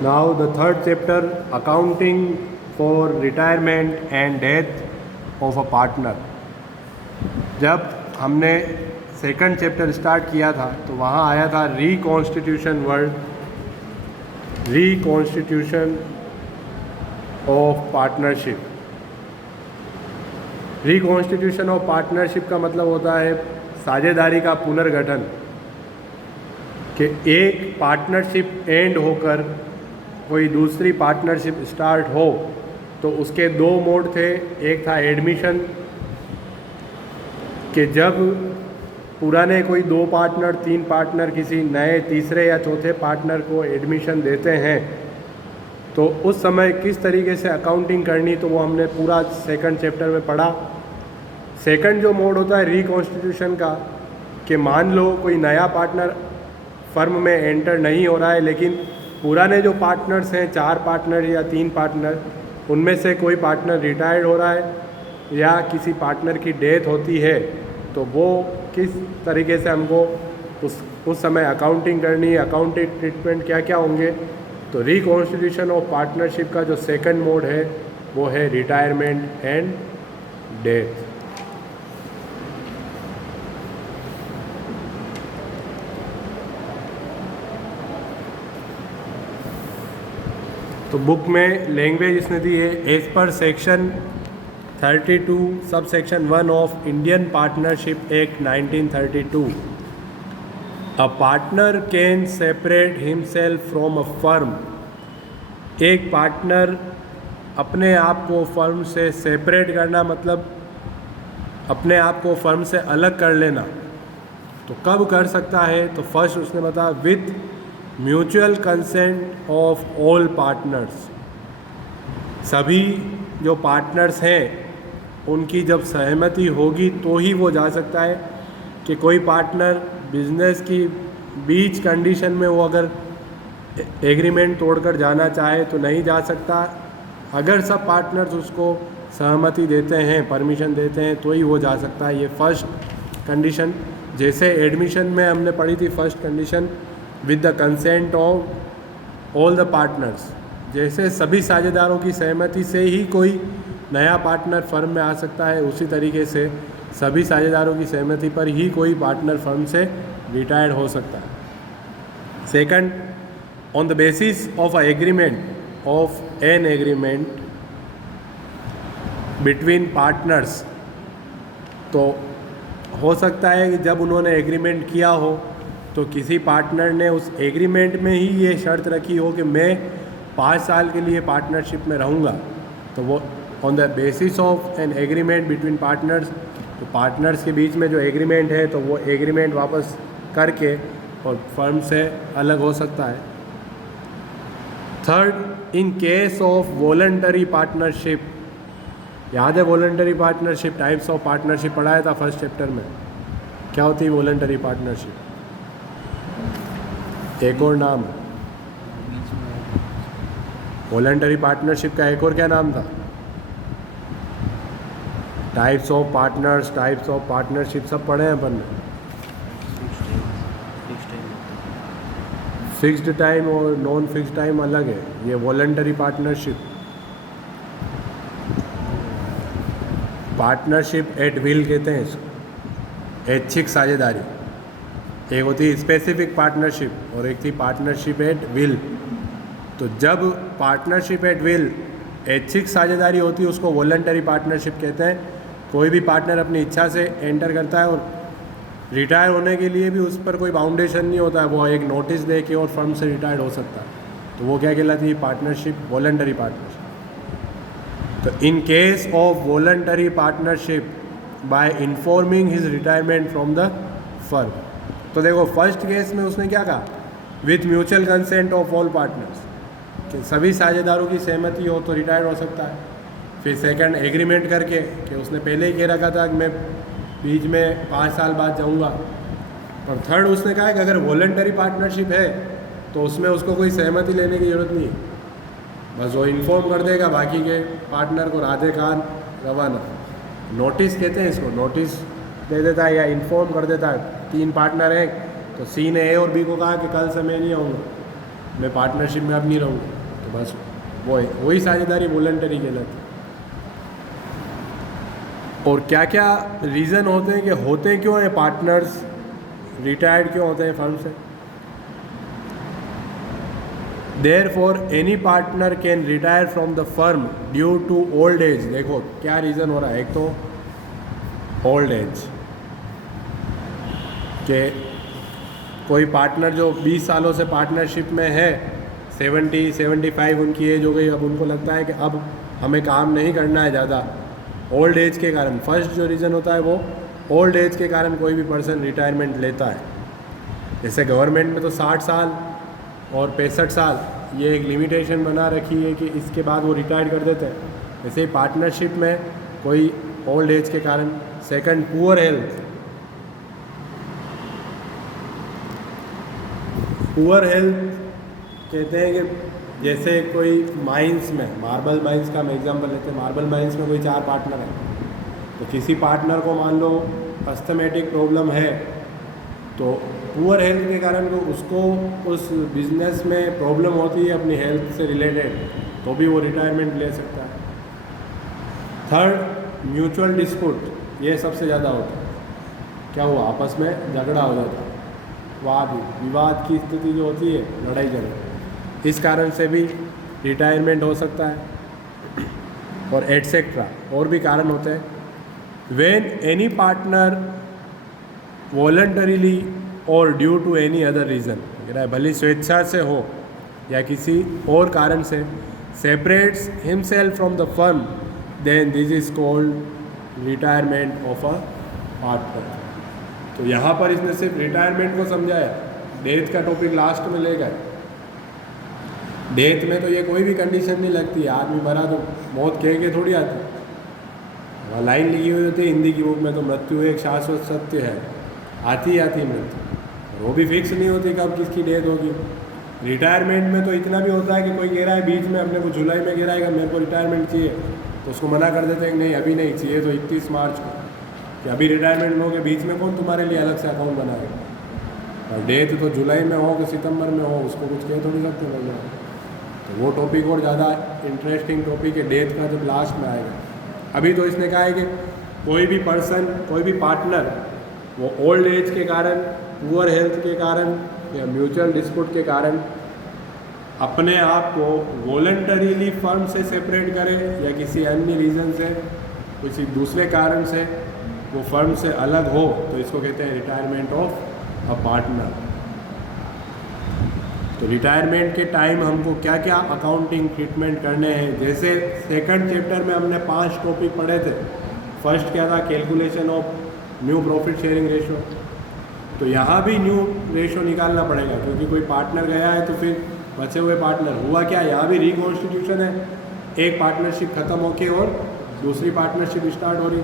Now the third chapter, accounting for retirement and death of a partner. जब हमने second chapter start किया था तो वहाँ आया था reconstitution word, reconstitution of partnership. Reconstitution of partnership का मतलब होता है साझेदारी का पुनर्गठन, कि एक पार्टनरशिप एंड होकर कोई दूसरी पार्टनरशिप स्टार्ट हो तो उसके दो मोड थे। एक था एडमिशन, कि जब पुराने कोई दो पार्टनर, तीन पार्टनर किसी नए तीसरे या चौथे पार्टनर को एडमिशन देते हैं तो उस समय किस तरीके से अकाउंटिंग करनी, तो वो हमने पूरा सेकंड चैप्टर में पढ़ा। सेकंड जो मोड होता है रिकॉन्स्टिट्यूशन का, कि मान लो कोई नया पार्टनर फर्म में एंटर नहीं हो रहा है, लेकिन पुराने जो पार्टनर्स हैं, चार पार्टनर या तीन पार्टनर, उनमें से कोई पार्टनर रिटायर्ड हो रहा है या किसी पार्टनर की डेथ होती है, तो वो किस तरीके से हमको उस समय अकाउंटिंग करनी है, अकाउंटिंग ट्रीटमेंट क्या क्या होंगे। तो रिकॉन्स्टिट्यूशन ऑफ पार्टनरशिप का जो सेकंड मोड है वो है रिटायरमेंट एंड डेथ। तो बुक में लैंग्वेज इसने दी है, as per section 32 sub section 1 of Indian partnership act 1932, a partner can separate himself from a firm. एक पार्टनर अपने आप को फर्म से सेपरेट करना, मतलब अपने आप को फर्म से अलग कर लेना, तो कब कर सकता है। तो फर्स्ट उसने बताया with mutual consent of all partners. सभी जो पार्टनर्स हैं उनकी जब सहमति होगी तो ही वो जा सकता है। कि कोई पार्टनर बिजनेस की बीच कंडीशन में वो अगर एग्रीमेंट तोड़कर जाना चाहे तो नहीं जा सकता। अगर सब पार्टनर्स उसको सहमति देते हैं, परमिशन देते हैं, तो ही वो जा सकता है। ये फर्स्ट कंडीशन। जैसे एडमिशन में हमने पढ़ी थी first condition, with the consent of all the partners, जैसे सभी साझेदारों की सहमति से ही कोई नया पार्टनर फर्म में आ सकता है, उसी तरीके से सभी साझेदारों की सहमति पर ही कोई पार्टनर फर्म से रिटायर्ड हो सकता है। Second, on the basis of a agreement of an agreement between partners. तो हो सकता है कि जब उन्होंने एग्रीमेंट किया हो तो किसी पार्टनर ने उस एग्रीमेंट में ही ये शर्त रखी हो कि मैं 5 साल के लिए पार्टनरशिप में रहूँगा, तो वो on the basis of an agreement between partners, तो पार्टनर्स के बीच में जो एग्रीमेंट है तो वो एग्रीमेंट वापस करके और फर्म से अलग हो सकता है। Third, in case of voluntary partnership. याद है voluntary partnership, types of partnership पढ़ाया था फर्स्ट चैप्टर में। क्या होती है वॉलंटरी पार्टनरशिप? एक और नाम, वॉलंटरी पार्टनरशिप का एक और क्या नाम था? Types of partners, types of partnership सब पढ़े हैं अपन ने। फिक्स्ड टाइम और नॉन फिक्स्ड टाइम अलग है। ये voluntary partnership, partnership at will कहते हैं इसको, ऐच्छिक साझेदारी। एक होती है स्पेसिफिक पार्टनरशिप और एक थी पार्टनरशिप एट विल। तो जब पार्टनरशिप एट विल ऐच्छिक साझेदारी होती है उसको वॉलंटरी पार्टनरशिप कहते हैं। कोई भी पार्टनर अपनी इच्छा से एंटर करता है और रिटायर होने के लिए भी उस पर कोई बाउंडेशन नहीं होता है, वो एक नोटिस दे के और फर्म से रिटायर्ड हो सकता है, तो वो क्या कहलाती है? Partnership, voluntary partnership. तो in case of voluntary partnership by informing his retirement from the firm. तो देखो फर्स्ट केस में उसने क्या कहा? With mutual consent of all partners, कि सभी साझेदारों की सहमति हो तो रिटायर्ड हो सकता है। फिर सेकंड, एग्रीमेंट करके, कि उसने पहले ही कह रखा था कि मैं बीच में 5 साल बाद जाऊंगा। और थर्ड उसने कहा कि अगर वॉलंटरी पार्टनरशिप है तो उसमें उसको कोई सहमति लेने की ज़रूरत नहीं है, बस वो इन्फॉर्म कर देगा बाकी के पार्टनर को, राधे खान रवाना। नोटिस कहते हैं इसको, नोटिस दे देता है या इन्फॉर्म कर देता है। 3 पार्टनर हैं तो सी ने ए और बी को कहा कि कल से मैं नहीं आऊँगा, मैं पार्टनरशिप में अब नहीं रहूँगा, तो बस वही साझेदारी वॉलंटरी कहलाती है। और क्या क्या रीज़न होते हैं कि होते क्यों हैं पार्टनर्स रिटायर्ड क्यों होते हैं फर्म से? Therefore, any partner can retire from the firm due to old age। देखो क्या रीज़न हो रहा है, एक तो ओल्ड एज के कोई पार्टनर जो 20 सालों से पार्टनरशिप में है, 70-75 उनकी एज हो गई, अब उनको लगता है कि अब हमें काम नहीं करना है ज़्यादा, ओल्ड एज के कारण। फर्स्ट जो रीज़न होता है वो ओल्ड एज के कारण कोई भी पर्सन रिटायरमेंट लेता है। जैसे गवर्नमेंट में तो 60 साल और 65 साल ये एक लिमिटेशन बना रखी है कि इसके बाद वो रिटायर कर देते हैं, वैसे ही पार्टनरशिप में कोई ओल्ड एज के कारण। Second, poor health. Poor health कहते हैं कि जैसे कोई माइंस में, मार्बल माइंस का हम एग्जांपल लेते हैं, मार्बल माइंस में कोई 4 पार्टनर हैं, तो किसी पार्टनर को मान लो अस्थमेटिक प्रॉब्लम है, तो पुअर हेल्थ के कारण तो उसको उस बिज़नेस में प्रॉब्लम होती है अपनी हेल्थ से रिलेटेड, तो भी वो रिटायरमेंट ले सकता है। Third, mutual dispute. ये सबसे ज़्यादा होता है, क्या हुआ, आपस में झगड़ा हो जाता है, विवाद की स्थिति जो होती है, लड़ाई झगड़ा, इस कारण से भी रिटायरमेंट हो सकता है, और एटसेट्रा और भी कारण होते हैं। व्हेन एनी पार्टनर वॉलंटरीली और due to any other reason, भले स्वेच्छा से हो या किसी और कारण से, separates himself from the firm, then this is called retirement of a partner. तो यहाँ पर इसने सिर्फ रिटायरमेंट को समझाया, डेथ का टॉपिक लास्ट में ले गए। डेथ में तो ये कोई भी कंडीशन नहीं लगती, आदमी मरा तो मौत कह के थोड़ी आती, वहाँ लाइन लिखी हुई होती है हिंदी की बुक में, तो मृत्यु एक शाश्वत सत्य है, आती मृत्यु, वो भी फिक्स नहीं होती कब किसकी डेथ होगी। रिटायरमेंट में तो इतना भी होता है कि कोई कह रहा है बीच में, अपने को जुलाई में कह रहा है कि मेरे को रिटायरमेंट चाहिए, तो उसको मना कर देते हैं कि नहीं अभी नहीं चाहिए, तो 31 मार्च को, कि अभी रिटायरमेंट में हो के बीच में कौन तुम्हारे लिए अलग से अकाउंट बनाएगा। और डेथ तो जुलाई में हो कि सितंबर में हो, उसको कुछ कह थोड़ी सकते लोग। तो वो टॉपिक और ज़्यादा इंटरेस्टिंग टॉपिक है डेथ का, जब लास्ट में आएगा। अभी तो इसने कहा है कि कोई भी पर्सन, कोई भी पार्टनर, वो ओल्ड एज के कारण, पुअर हेल्थ के कारण या म्यूचुअल डिस्प्यूट के कारण अपने आप को वॉलंटरीली फर्म से सेपरेट करे या किसी अन्य रीज़न से, किसी दूसरे कारण से वो फर्म से अलग हो, तो इसको कहते हैं रिटायरमेंट ऑफ अ पार्टनर। तो रिटायरमेंट के टाइम हमको क्या क्या अकाउंटिंग ट्रीटमेंट करने हैं, जैसे सेकंड चैप्टर में हमने 5 टॉपिक पढ़े थे। फर्स्ट क्या था, calculation of new profit sharing ratio. तो यहाँ भी न्यू रेशो निकालना पड़ेगा, क्योंकि कोई पार्टनर गया है तो फिर बचे हुए पार्टनर, हुआ क्या, यहाँ भी रिकॉन्स्टिट्यूशन है, एक पार्टनरशिप ख़त्म होके और दूसरी पार्टनरशिप स्टार्ट हो रही,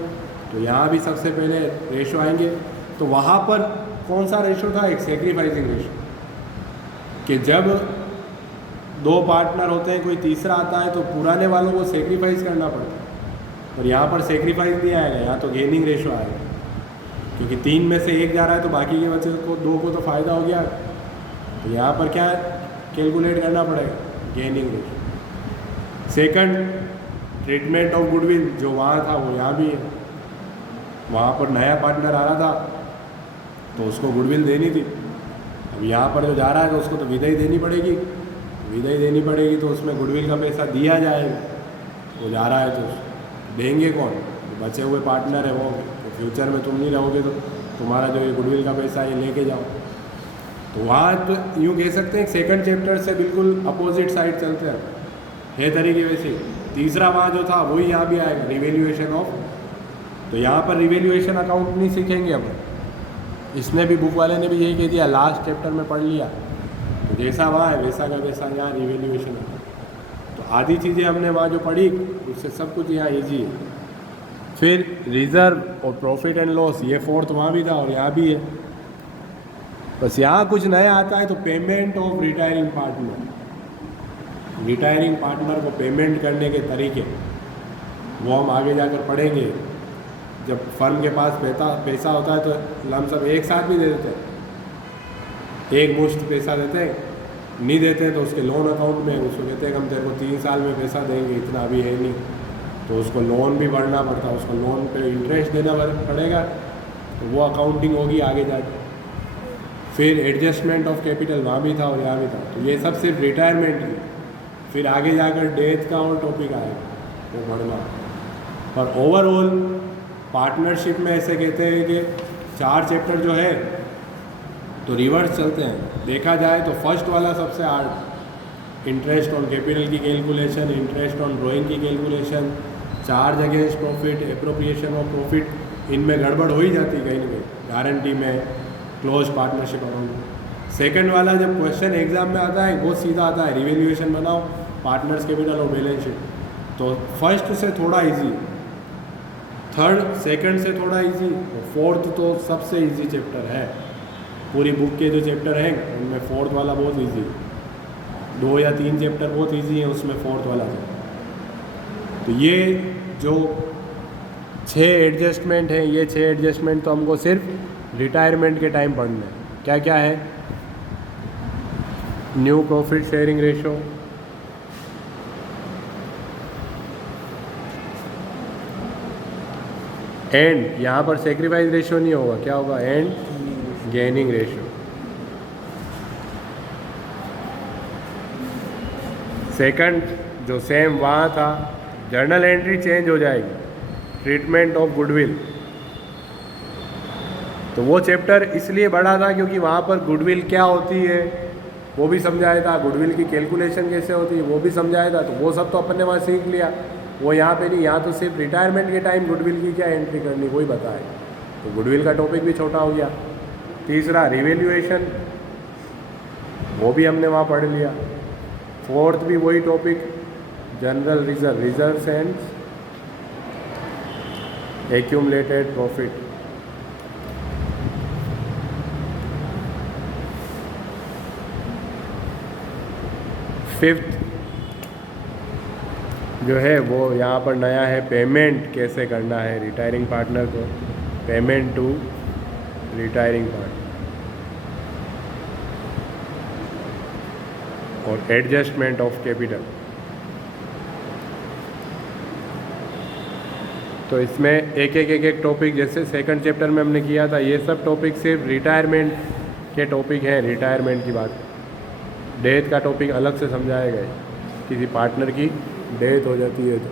तो यहाँ भी सबसे पहले रेशो आएंगे। तो वहाँ पर कौन सा रेशो था, एक सेक्रीफाइसिंग रेशो, कि जब 2 पार्टनर होते हैं, कोई तीसरा आता है, तो पुराने वालों को सेक्रीफाइस करना पड़ता है, और यहाँ पर सेक्रीफाइस नहीं आएगा, यहाँ तो गेनिंग रेशो आएगा, क्योंकि 3 में से 1 जा रहा है तो बाकी के बच्चे को 2 को तो फ़ायदा हो गया। तो यहाँ पर क्या कैलकुलेट करना पड़ेगा, gaining ratio. Second, treatment of goodwill, जो वहाँ था वो यहाँ भी है। वहाँ पर नया पार्टनर आ रहा था तो उसको गुडविल देनी थी, अब यहाँ पर जो जा रहा है तो उसको तो विदाई देनी पड़ेगी, विदाई देनी पड़ेगी, तो उसमें गुडविल का पैसा दिया जाएगा। वो जा रहा है तो देंगे कौन, बचे हुए पार्टनर है वो, तो फ्यूचर में तुम नहीं रहोगे तो तुम्हारा जो ये गुडविल का पैसा है ये लेके जाओ। तो वहाँ तो यूँ कह सकते हैं सेकंड चैप्टर से बिल्कुल अपोजिट साइड चलते हैं, है तरीके वैसे। तीसरा वहाँ जो था वही यहाँ भी आएगा, रिवेल्यूएशन ऑफ। तो यहाँ पर रिवेल्यूएशन अकाउंट नहीं सीखेंगे अब, इसने भी बुक वाले ने भी यही कह दिया, लास्ट चैप्टर में पढ़ लिया, तो जैसा वहाँ है वैसा का वैसा यहाँ रिवेल्यूएशन है। तो आधी चीज़ें हमने वहाँ जो पढ़ी उससे सब कुछ यहाँ ईजी है। फिर रिज़र्व और प्रॉफिट एंड लॉस, ये 4th वहाँ भी था और यहाँ भी है। बस यहाँ कुछ नया आता है तो payment of retiring partner, retiring partner को पेमेंट करने के तरीके वो हम आगे जाकर पढ़ेंगे। जब फर्म के पास पैसा होता है तो लमसम एक साथ भी दे देते हैं, एक मुश्त पैसा देते हैं, नहीं देते हैं तो उसके लोन अकाउंट में उसको कहते हैं कि हम तेरे को 3 साल में पैसा देंगे, इतना अभी है नहीं, तो उसको लोन भी भरना पड़ता है, उसको लोन पे इंटरेस्ट देना पड़ेगा, तो वो अकाउंटिंग होगी आगे जाके। फिर एडजस्टमेंट ऑफ कैपिटल वहाँ भी था और यहाँ भी था, तो ये सब सिर्फ रिटायरमेंट की। फिर आगे जाकर डेथ का और टॉपिक आएगा वो बढ़ना। पर ओवरऑल पार्टनरशिप में ऐसे कहते हैं कि 4 चैप्टर जो है तो रिवर्स चलते हैं। देखा जाए तो फर्स्ट वाला सबसे हार्ड, इंटरेस्ट ऑन कैपिटल की कैलकुलेशन, इंटरेस्ट ऑन ड्राइंग की calculation, charge against profit, appropriation of profit, इनमें गड़बड़ हो ही जाती कहीं ना कहीं, गारंटी में, क्लोज पार्टनरशिप अकाउंट। सेकंड वाला जब क्वेश्चन एग्जाम में आता है वो सीधा आता है रिवैल्यूएशन बनाओ, पार्टनर्स कैपिटल और बैलेंस शीट, तो फर्स्ट से थोड़ा इजी, थर्ड सेकंड से थोड़ा इजी, और फोर्थ तो सबसे इजी चैप्टर है। पूरी बुक के जो चैप्टर हैं उनमें फोर्थ वाला बहुत इजी, 2 या 3 चैप्टर बहुत इजी हैं, उसमें फोर्थ वाला है। तो ये जो 6 एडजस्टमेंट हैं, ये 6 एडजस्टमेंट तो हमको सिर्फ रिटायरमेंट के टाइम पढ़ना है। क्या क्या है? New profit sharing ratio, and यहाँ पर सेक्रीफाइस रेशो नहीं होगा, क्या होगा? And gaining ratio. सेकंड जो सेम वहाँ था, जर्नल एंट्री चेंज हो जाएगी, ट्रीटमेंट ऑफ गुडविल। तो वो चैप्टर इसलिए बड़ा था क्योंकि वहाँ पर गुडविल क्या होती है वो भी समझाया था, गुडविल की कैलकुलेशन कैसे होती है वो भी समझाया था। तो वो सब तो अपन ने वहाँ सीख लिया, वो यहाँ पे नहीं, यहाँ तो सिर्फ रिटायरमेंट के टाइम गुडविल की क्या एंट्री करनी वही बताए, तो गुडविल का टॉपिक भी छोटा हो गया। तीसरा रिवैल्यूएशन, वो भी हमने वहाँ पढ़ लिया। फोर्थ भी वही topic, general reserve, reserves and accumulated profit. Fifth जो है वो यहाँ पर नया है, पेमेंट कैसे करना है रिटायरिंग पार्टनर को, पेमेंट टू रिटायरिंग पार्टनर, और एडजस्टमेंट ऑफ कैपिटल। तो इसमें एक टॉपिक, जैसे सेकंड चैप्टर में हमने किया था, ये सब टॉपिक सिर्फ रिटायरमेंट के टॉपिक हैं, रिटायरमेंट की बात। डेथ का टॉपिक अलग से समझाया गया है, किसी पार्टनर की डेथ हो जाती है तो।